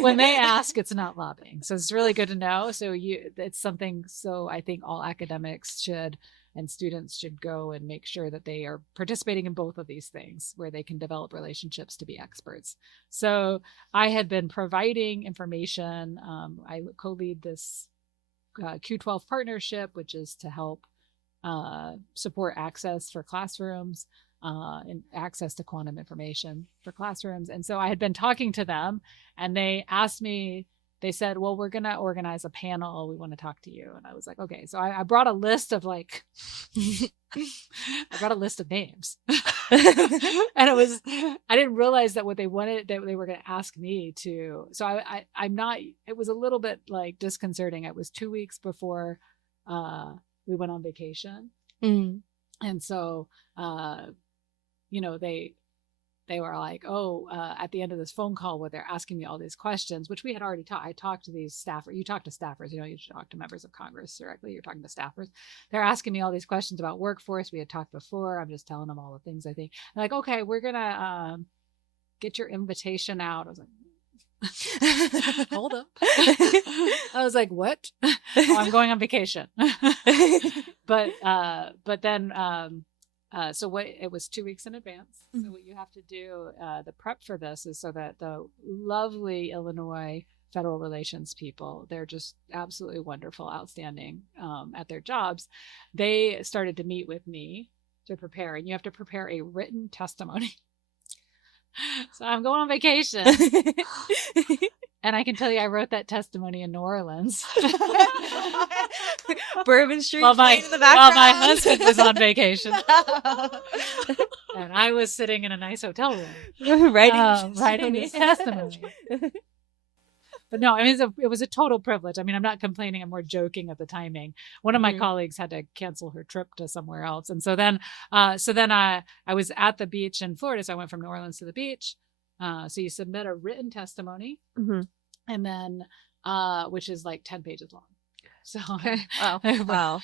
When they ask, it's not lobbying. So it's really good to know. It's something. So I think all academics and students should go and make sure that they are participating in both of these things where they can develop relationships to be experts. So I had been providing information. I co-lead this Q12 partnership, which is to help support access for classrooms and access to quantum information for classrooms. And so I had been talking to them, and they asked me, they said, well, we're going to organize a panel. We want to talk to you. And I was like, okay. So I brought a list of I brought a list of names. And I didn't realize that what they wanted, that they were going to ask me to. So it was a little bit disconcerting. It was 2 weeks before we went on vacation. Mm. And so, they were like, at the end of this phone call where they're asking me all these questions, which we had already I talked to these staffers. You talk to staffers, you talk to members of Congress directly. You're talking to staffers. They're asking me all these questions about workforce. We had talked before. I'm just telling them all the things I think. They're like, okay, we're going to get your invitation out. I was like, hold up. I was like, what? I'm going on vacation. But then, so it was 2 weeks in advance. Mm-hmm. So what you have to do, the prep for this is so that the lovely Illinois federal relations people, they're just absolutely wonderful, outstanding at their jobs. They started to meet with me to prepare, and you have to prepare a written testimony. So I'm going on vacation. And I can tell you, I wrote that testimony in New Orleans. Bourbon Street while playing in the background. While my husband was on vacation. And I was sitting in a nice hotel room. Writing this testimony. But no, I mean, it was a total privilege. I mean, I'm not complaining. I'm more joking at the timing. One of my colleagues had to cancel her trip to somewhere else. And so then I was at the beach in Florida. So I went from New Orleans to the beach. So you submit a written testimony, and then, which is 10 pages long. So, okay. Wow.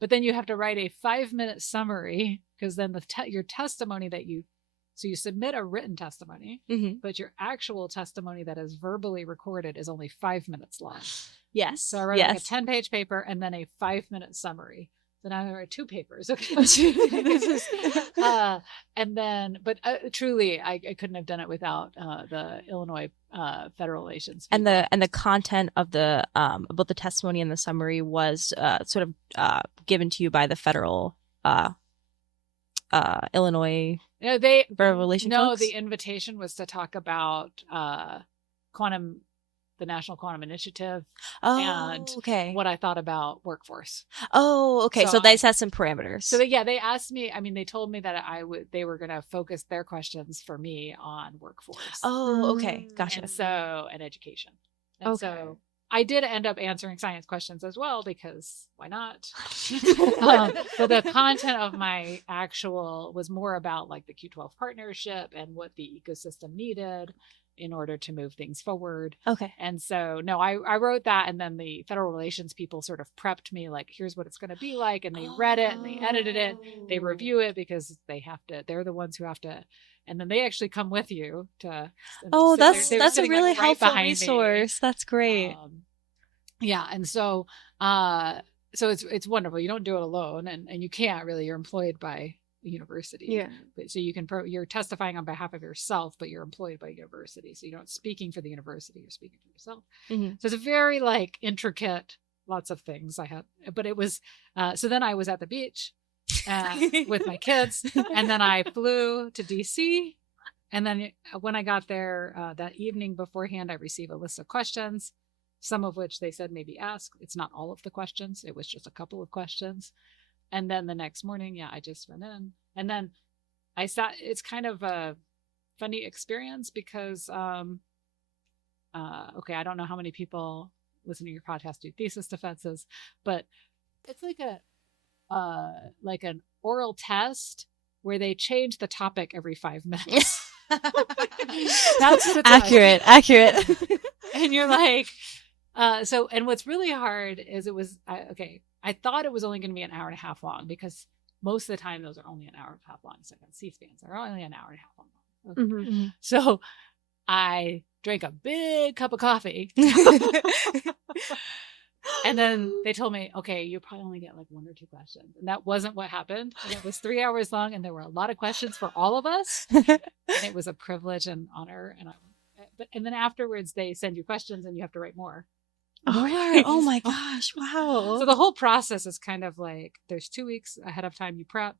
But then you have to write a 5-minute summary, because then your testimony so you submit a written testimony, but your actual testimony that is verbally recorded is only 5 minutes long. Yes. So I wrote a 10-page paper and then a 5-minute summary. So now I write 2 papers. Okay. And then, but truly, I couldn't have done it without the Illinois federal relations people. And the content of the about the testimony and the summary was sort of given to you by the federal Illinois federal relations. No, folks? The invitation was to talk about quantum. The National Quantum Initiative, and what I thought about workforce. Oh, okay. So they set some parameters. So they asked me. I mean, they told me that they were going to focus their questions for me on workforce. Oh, okay, gotcha. And education. And so I did end up answering science questions as well, because why not? But the content of my actual was more about the Q12 partnership and what the ecosystem needed in order to move things forward. Okay. And so, no, I wrote that, and then the federal relations people sort of prepped me, here's what it's going to be like. And they read it and they edited it. They review it because they're the ones who have to, and then they actually come with you to. That's a really helpful resource. That's great. Yeah. And so it's wonderful. You don't do it alone, and you can't really, you're employed by university. Yeah. So you're testifying on behalf of yourself, but you're employed by university. So you're not speaking for the university, you're speaking for yourself. Mm-hmm. So it's a very intricate, lots of things I had, but it was, so then I was at the beach with my kids, and then I flew to DC And then when I got there that evening beforehand, I received a list of questions, some of which they said maybe ask. It's not all of the questions. It was just a couple of questions. And then the next morning, I just went in. And then I sat, it's kind of a funny experience because, okay, I don't know how many people listening to your podcast do thesis defenses, but it's like an oral test where they change the topic every 5 minutes. That's what it's accurate. like. Accurate. And you're like, and what's really hard is I thought it was only going to be an hour and a half long because most of the time those are only an hour and a half long. So on C-SPANs are only an hour and a half long. Okay. Mm-hmm. So I drank a big cup of coffee. And then they told me, okay, you probably only get like 1 or 2 questions. And that wasn't what happened. And it was 3 hours long and there were a lot of questions for all of us. And it was a privilege and honor. And then afterwards they send you questions and you have to write more. Oh my gosh. Wow. So the whole process is kind of like there's 2 weeks ahead of time you prep,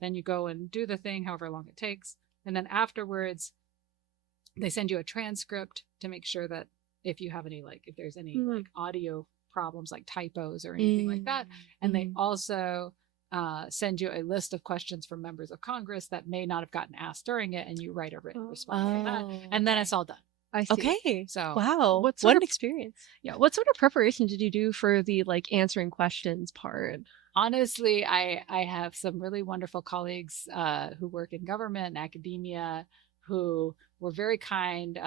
then you go and do the thing however long it takes. And then afterwards they send you a transcript to make sure that if you have any, like, if there's any like audio problems, like typos or anything like that. And they also send you a list of questions from members of Congress that may not have gotten asked during it. And you write a written response to that. And then it's all done. I see. Okay. So wow. What an experience. Yeah. What sort of preparation did you do for the like answering questions part? Honestly, I have some really wonderful colleagues who work in government and academia who were very kind.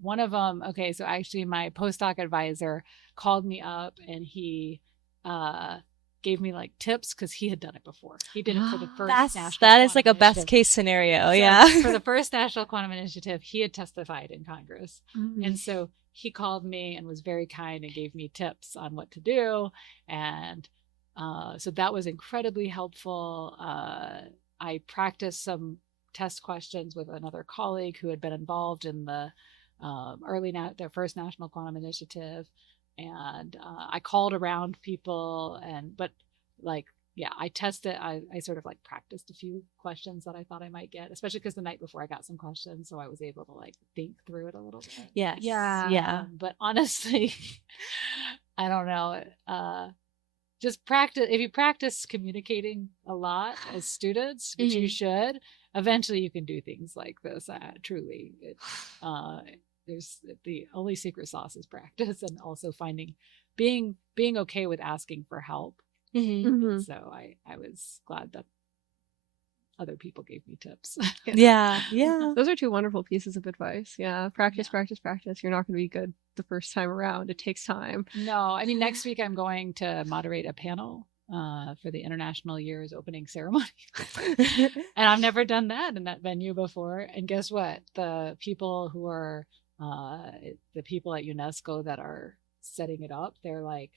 One of them, so actually my postdoc advisor called me up and he gave me like tips because he had done it before. He did it for the first national. That is like a best case scenario. So for the first National Quantum Initiative, he had testified in Congress. And so he called me and was very kind and gave me tips on what to do. And so that was incredibly helpful. I practiced some test questions with another colleague who had been involved in the their first National Quantum Initiative. And I called around people I tested, I sort of like practiced a few questions that I thought I might get, especially because the night before I got some questions. So I was able to like think through it a little bit. Yes. Yeah. But honestly, I don't know. Just practice. If you practice communicating a lot as students, which you should, eventually you can do things like this. Truly, there's the only secret sauce is practice, and also being okay with asking for help. So I was glad that other people gave me tips. Yeah. Those are 2 wonderful pieces of advice. Yeah. Practice. You're not going to be good the first time around. It takes time. No, I mean, next week I'm going to moderate a panel for the International Year's opening ceremony. And I've never done that in that venue before. And guess what? The people who are the people at UNESCO that are setting it up, they're like,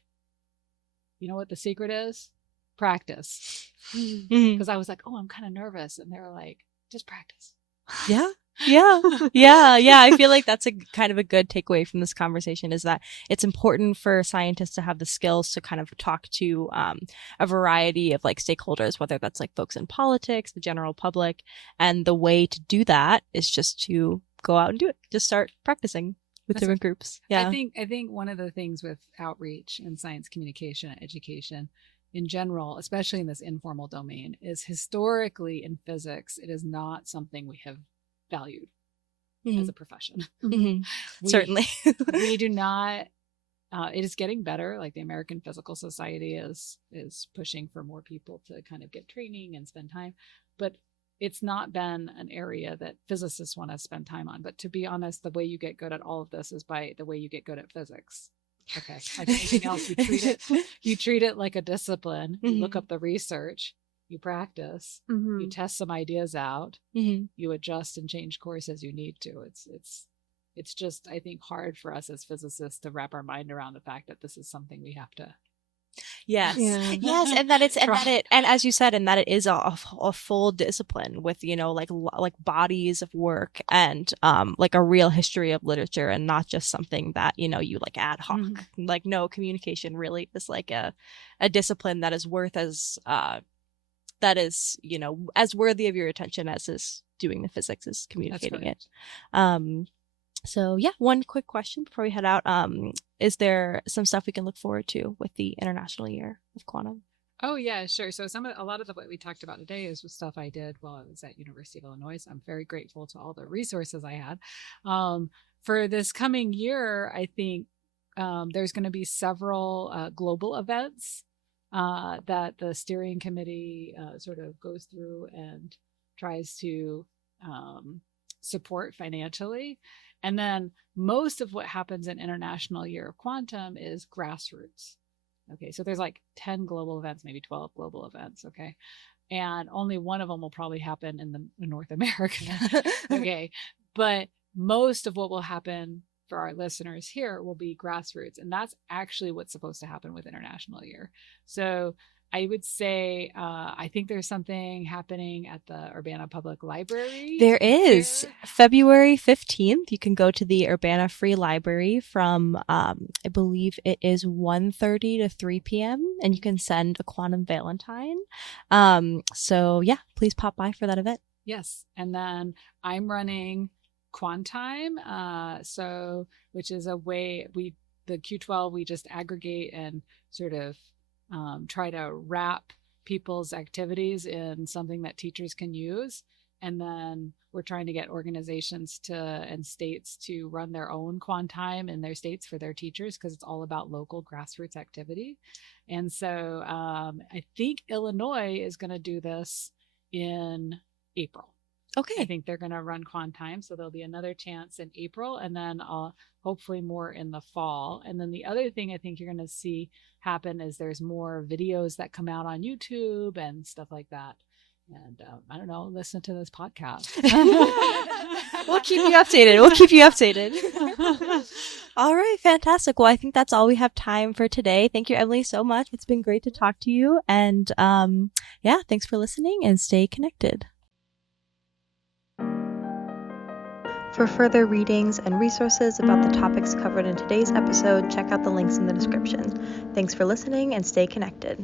you know what the secret is? Practice. Because I was like, I'm kind of nervous. And they were like, just practice. Yeah. I feel like that's a kind of a good takeaway from this conversation is that it's important for scientists to have the skills to kind of talk to a variety of like stakeholders, whether that's like folks in politics, the general public. And the way to do that is just to go out and do it. Just start practicing with different groups. Yeah. I think one of the things with outreach and science communication and education in general, especially in this informal domain, is historically in physics, it is not something we have valued as a profession. Certainly. We do not, it is getting better. Like the American Physical Society is pushing for more people to kind of get training and spend time, but it's not been an area that physicists want to spend time on. But to be honest, the way you get good at all of this is by the way you get good at physics. Okay. Like anything else, you treat it like a discipline. You look up the research, you practice, you test some ideas out, you adjust and change course as you need to. It's just, I think, hard for us as physicists to wrap our mind around the fact that this is something we have to. Yes. And that as you said, and that it is a full discipline with, like bodies of work and like a real history of literature, and not just something that, you like ad hoc. Like, no, communication really is like a discipline that is worth as that is, as worthy of your attention as is doing the physics, is communicating it. So yeah, one quick question before we head out. Is there some stuff we can look forward to with the International Year of Quantum? Oh yeah, sure. So a lot of what we talked about today is stuff I did while I was at University of Illinois. So I'm very grateful to all the resources I had. For this coming year, I think there's going to be several global events that the steering committee sort of goes through and tries to support financially. And then most of what happens in International Year of Quantum is grassroots. Okay, so there's like 10 global events, maybe 12 global events, okay? And only one of them will probably happen in North America, okay? But most of what will happen for our listeners here will be grassroots, and that's actually what's supposed to happen with International Year. So I would say I think there's something happening at the Urbana Public Library. There is. February 15th, you can go to the Urbana Free Library from, I believe it is 1:30 to 3 p.m., and you can send a Quantum Valentine. So yeah, please pop by for that event. Yes, and then I'm running Quantime, which is a way the Q12, we just aggregate and sort of try to wrap people's activities in something that teachers can use. And then we're trying to get organizations and states to run their own Quantime in their states for their teachers, because it's all about local grassroots activity. And so I think Illinois is going to do this in April. Okay. I think they're going to run Quantime, so there'll be another chance in April, and then hopefully more in the fall. And then the other thing I think you're going to see happen is there's more videos that come out on YouTube and stuff like that. And I don't know, listen to this podcast. We'll keep you updated. All right, fantastic. Well, I think that's all we have time for today. Thank you, Emily, so much. It's been great to talk to you. And yeah, thanks for listening, and stay connected. For further readings and resources about the topics covered in today's episode, check out the links in the description. Thanks for listening, and stay connected.